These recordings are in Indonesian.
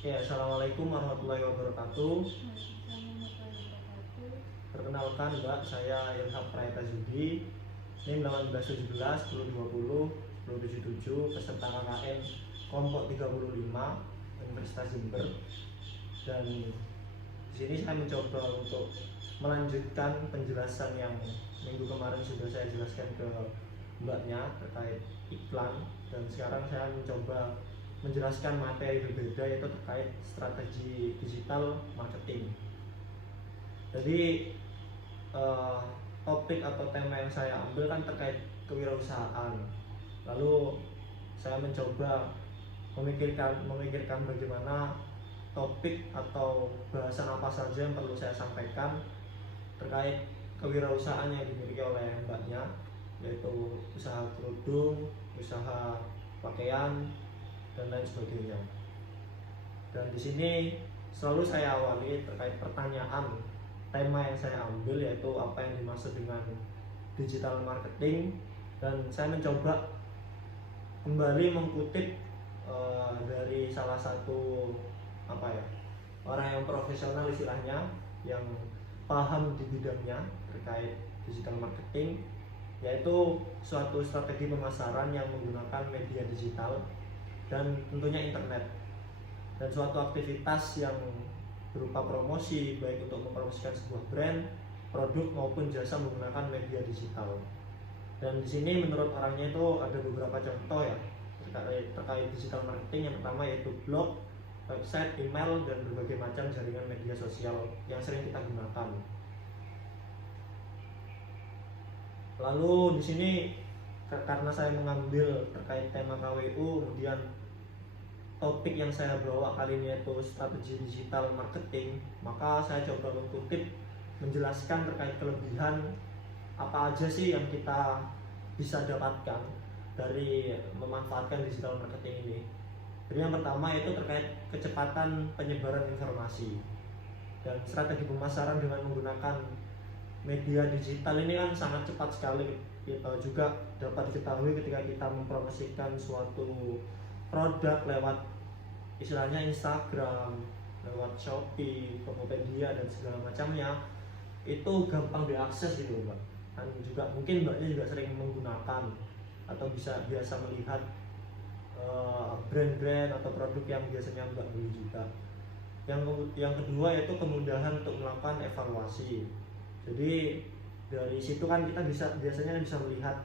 Ya, assalamualaikum warahmatullahi wabarakatuh. Perkenalkan Mbak, saya Ilham Prayata Zudi. Ini 1817 1020 1077 peserta KKN kelompok 35 Universitas Jember. Dan di sini saya mencoba untuk melanjutkan penjelasan yang minggu kemarin sudah saya jelaskan ke Mbaknya terkait iklan, dan sekarang saya mencoba menjelaskan materi berbeda yaitu terkait strategi digital marketing. Jadi topik atau tema yang saya ambil kan terkait kewirausahaan. Lalu saya mencoba memikirkan bagaimana topik atau bahasan apa saja yang perlu saya sampaikan terkait kewirausahaan yang dimiliki oleh Mbaknya, yaitu usaha kerudung, usaha pakaian, dan lain sebagainya. Dan di sini selalu saya awali terkait pertanyaan tema yang saya ambil, yaitu apa yang dimaksud dengan digital marketing. Dan saya mencoba kembali mengutip dari salah satu orang yang profesional istilahnya, yang paham di bidangnya terkait digital marketing, yaitu suatu strategi pemasaran yang menggunakan media digital dan tentunya internet, dan suatu aktivitas yang berupa promosi, baik untuk mempromosikan sebuah brand, produk maupun jasa menggunakan media digital. Dan di sini menurut orangnya itu ada beberapa contoh ya terkait digital marketing. Yang pertama yaitu blog, website, email, dan berbagai macam jaringan media sosial yang sering kita gunakan. Lalu di sini karena saya mengambil terkait tema KWU, kemudian topik yang saya bawa kali ini yaitu strategi digital marketing, maka saya coba mengutip menjelaskan terkait kelebihan apa aja sih yang kita bisa dapatkan dari memanfaatkan digital marketing ini. Jadi yang pertama yaitu terkait kecepatan penyebaran informasi. Dan strategi pemasaran dengan menggunakan media digital ini kan sangat cepat sekali. Juga dapat diketahui ketika kita mempromosikan suatu produk lewat istilahnya Instagram, lewat Shopee, Tokopedia, dan segala macamnya, itu gampang diakses gitu Mbak. Dan juga mungkin Mbaknya juga sering menggunakan atau biasa melihat brand-brand atau produk yang biasanya Mbak beli juga. Yang kedua yaitu kemudahan untuk melakukan evaluasi. Jadi dari situ kan kita biasanya bisa melihat,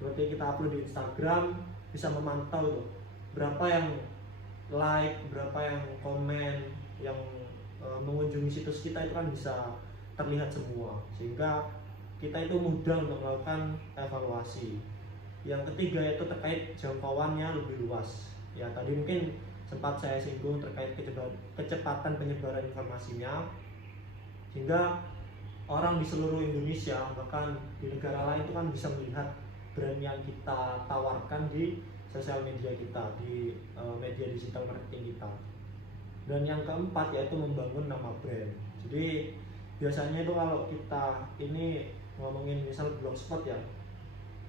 seperti kita upload di Instagram, bisa memantau tuh berapa yang like, berapa yang komen, yang mengunjungi situs kita, itu kan bisa terlihat semua, sehingga kita itu mudah untuk melakukan evaluasi. Yang ketiga yaitu terkait jangkauannya lebih luas. Ya tadi mungkin sempat saya singgung terkait kecepatan penyebaran informasinya, sehingga orang di seluruh Indonesia bahkan di negara lain itu kan bisa melihat brand yang kita tawarkan di sosial media kita, di media digital marketing kita. Dan yang keempat yaitu membangun nama brand. Jadi biasanya itu kalau kita ini ngomongin misal blogspot ya,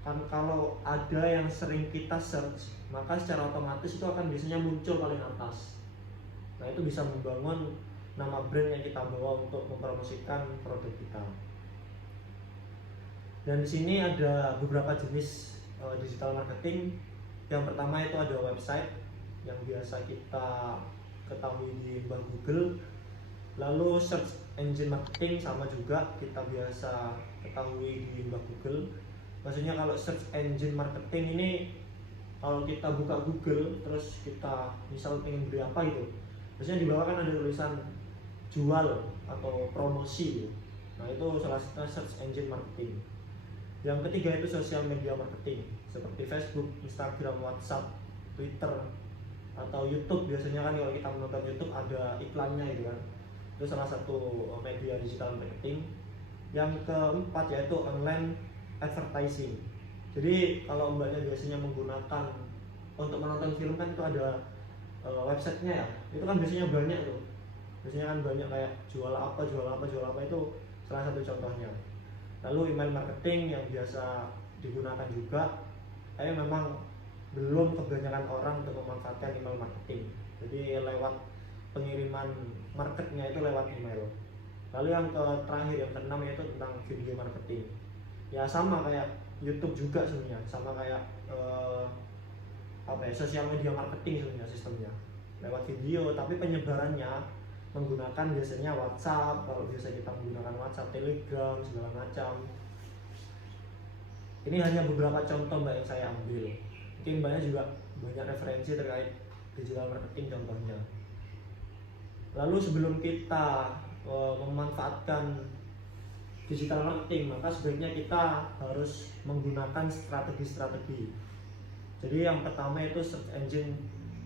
kan kalau ada yang sering kita search, maka secara otomatis itu akan biasanya muncul paling atas. Nah itu bisa membangun nama brand yang kita bawa untuk mempromosikan produk kita. Dan di sini ada beberapa jenis digital marketing. Yang pertama itu ada website yang biasa kita ketahui di mbah Google. Lalu search engine marketing sama juga kita biasa ketahui di mbah Google. Maksudnya kalau search engine marketing ini, kalau kita buka Google terus kita misal pengen beli apa gitu, biasanya di bawah kan ada tulisan jual atau promosi. Nah itu salah satu search engine marketing. Yang ketiga itu sosial media marketing seperti Facebook, Instagram, WhatsApp, Twitter, atau YouTube. Biasanya kan kalau kita menonton YouTube ada iklannya gitu kan. Itu salah satu media digital marketing. Yang keempat yaitu online advertising. Jadi kalau Mbaknya biasanya menggunakan untuk menonton film kan itu ada websitenya ya. Itu kan biasanya banyak tuh. Biasanya kan banyak kayak jual apa itu salah satu contohnya. Lalu email marketing yang biasa digunakan juga, tapi memang belum kebanyakan orang untuk memanfaatkan email marketing. Jadi lewat pengiriman marketnya itu lewat email. Lalu yang terakhir, yang keenam, yaitu tentang video marketing. Ya sama kayak YouTube juga sebenarnya, sama kayak sosial media marketing sebenarnya sistemnya lewat video, tapi penyebarannya menggunakan biasanya WhatsApp. Kalau biasa kita menggunakan WhatsApp, Telegram, segala macam. Ini hanya beberapa contoh mbak yang saya ambil. Mungkin mbaknya juga banyak referensi terkait digital marketing contohnya. Lalu sebelum kita memanfaatkan digital marketing, maka sebaiknya kita harus menggunakan strategi-strategi. Jadi yang pertama itu search engine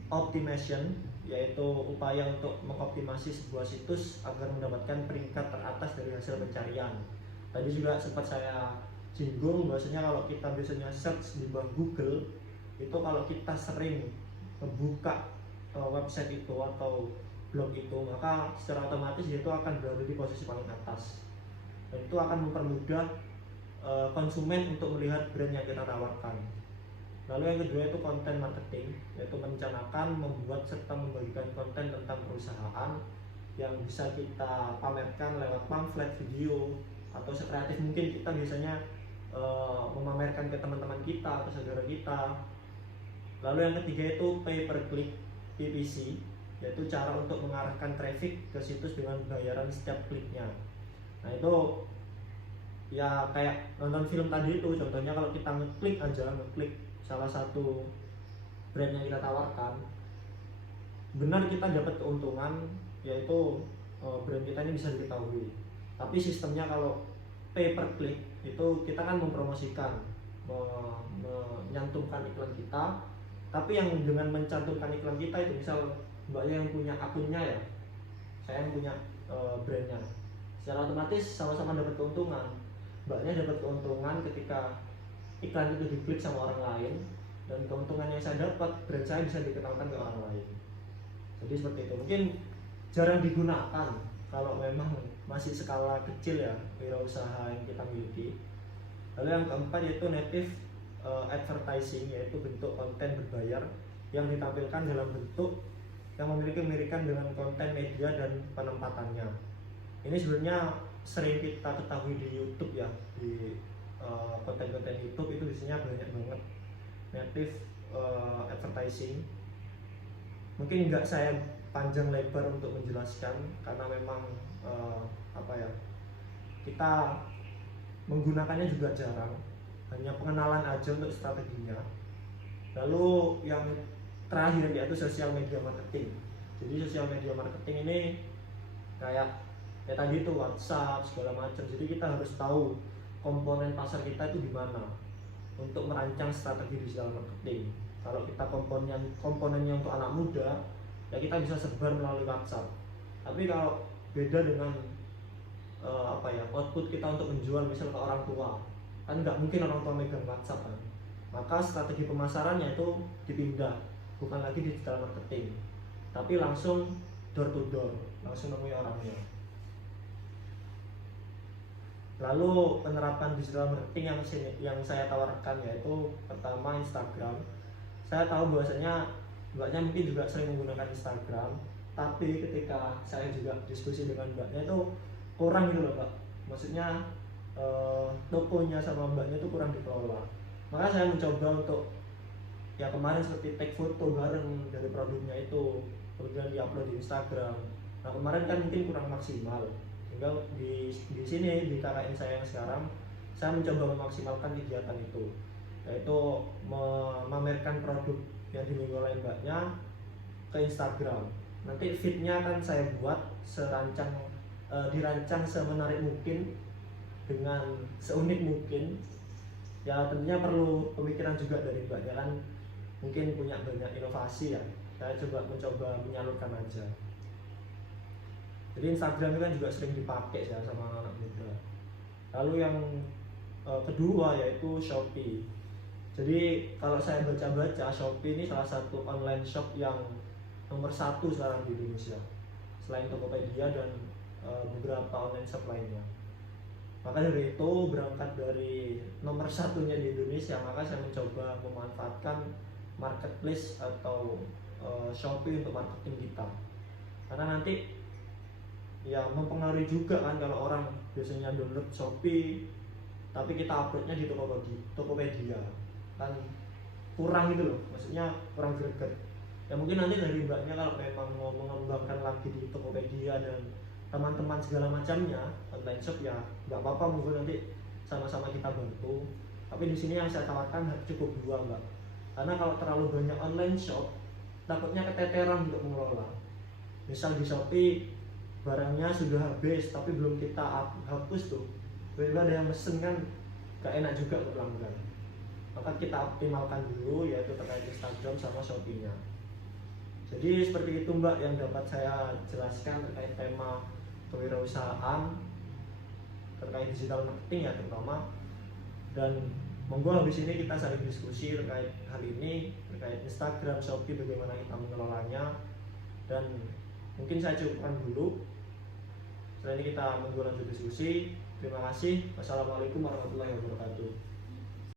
optimization, yaitu upaya untuk mengoptimasi sebuah situs agar mendapatkan peringkat teratas dari hasil pencarian. Tadi juga sempat saya singgung bahwasanya kalau kita biasanya search di bawah Google, itu kalau kita sering membuka website itu atau blog itu, maka secara otomatis itu akan berada di posisi paling atas, dan itu akan mempermudah konsumen untuk melihat brand yang kita tawarkan. Lalu yang kedua itu content marketing, yaitu merencanakan, membuat serta membagikan konten tentang perusahaan yang bisa kita pamerkan lewat pamflet, video, atau sekreatif mungkin kita biasanya memamerkan ke teman-teman kita atau saudara kita. Lalu yang ketiga itu pay per click, PPC, yaitu cara untuk mengarahkan traffic ke situs dengan bayaran setiap kliknya. Nah itu ya kayak nonton film tadi itu, contohnya kalau kita ngeklik salah satu brand yang kita tawarkan, benar kita dapat keuntungan, yaitu brand kita ini bisa diketahui. Tapi sistemnya kalau pay per click itu kita kan mempromosikan, menyantumkan iklan kita, tapi yang dengan mencantumkan iklan kita itu, misal mbaknya yang punya akunnya ya, saya yang punya brandnya, secara otomatis sama-sama dapat keuntungan. Mbaknya dapat keuntungan ketika iklan itu diklik sama orang lain, dan keuntungan yang saya dapat, brand saya bisa dikenalkan ke orang lain. Jadi seperti itu. Mungkin jarang digunakan kalau memang masih skala kecil ya wirausaha yang kita miliki. Lalu yang keempat yaitu native advertising, yaitu bentuk konten berbayar yang ditampilkan dalam bentuk yang memiliki kemiripan dengan konten media dan penempatannya. Ini sebenarnya sering kita ketahui di YouTube ya, di konten-konten YouTube itu biasanya banyak banget native advertising. Mungkin nggak saya panjang lebar untuk menjelaskan karena memang kita menggunakannya juga jarang, hanya pengenalan aja untuk strateginya. Lalu yang terakhir yaitu sosial media marketing. Jadi sosial media marketing ini kayak tadi itu WhatsApp segala macam. Jadi kita harus tahu komponen pasar kita itu di mana untuk merancang strategi digital marketing. Kalau kita komponennya untuk anak muda, ya kita bisa sebar melalui WhatsApp. Tapi kalau beda dengan output kita untuk menjual misal ke orang tua, kan nggak mungkin orang tua megang WhatsApp kan. Maka strategi pemasarannya itu dipindah, bukan lagi digital marketing, tapi langsung door to door, langsung nemui orangnya. Lalu penerapan digital marketing yang saya tawarkan yaitu pertama Instagram. Saya tahu bahwasanya mbaknya mungkin juga sering menggunakan Instagram, tapi ketika saya juga diskusi dengan mbaknya itu kurang gitu loh mbak, maksudnya tokonya sama mbaknya itu kurang dikelola. Maka saya mencoba untuk ya kemarin seperti take foto bareng dari produknya itu, kemudian diupload di Instagram. Nah kemarin kan mungkin kurang maksimal, sehingga di sini di KKN saya yang sekarang saya mencoba memaksimalkan kegiatan itu, yaitu memamerkan produk yang dimiliki oleh mbaknya ke Instagram. Nanti feednya akan saya buat dirancang semenarik mungkin dengan seunik mungkin. Ya tentunya perlu pemikiran juga dari mbaknya kan, mungkin punya banyak inovasi ya. Saya mencoba menyalurkan aja. Jadi Instagram itu kan juga sering dipakai ya sama anak muda. Lalu yang kedua yaitu Shopee. Jadi kalau saya baca-baca, Shopee ini salah satu online shop yang nomor 1 sekarang di Indonesia, selain Tokopedia dan beberapa online shop lainnya. Maka dari itu, berangkat dari nomor 1-nya di Indonesia, maka saya mencoba memanfaatkan marketplace atau Shopee untuk marketing kita. karena nanti ya mempengaruhi juga kan kalau orang biasanya download Shopee tapi kita uploadnya di Tokopedia kan kurang gitu loh, maksudnya kurang greget. Ya mungkin nanti dari mbaknya kalau memang mau mengembangkan lagi di Tokopedia dan teman-teman segala macamnya online shop ya nggak apa-apa, monggo nanti sama-sama kita bantu. Tapi di sini yang saya tawarkan cukup dua mbak, karena kalau terlalu banyak online shop takutnya keteteran untuk mengelola. Misal di Shopee barangnya sudah habis tapi belum kita hapus tuh, tiba-tiba ada yang mesen kan gak enak juga untuk pelanggan. Maka kita optimalkan dulu yaitu terkait Instagram sama Shopee-nya. Jadi seperti itu mbak yang dapat saya jelaskan terkait tema kewirausahaan, terkait digital marketing ya terutama. Dan monggo habis ini kita saling diskusi terkait hal ini, terkait Instagram, Shopee, bagaimana kita mengelolanya. Dan mungkin saya cukupkan dulu. Setelah ini kita monggo lanjut diskusi. Terima kasih. Wassalamualaikum warahmatullahi wabarakatuh.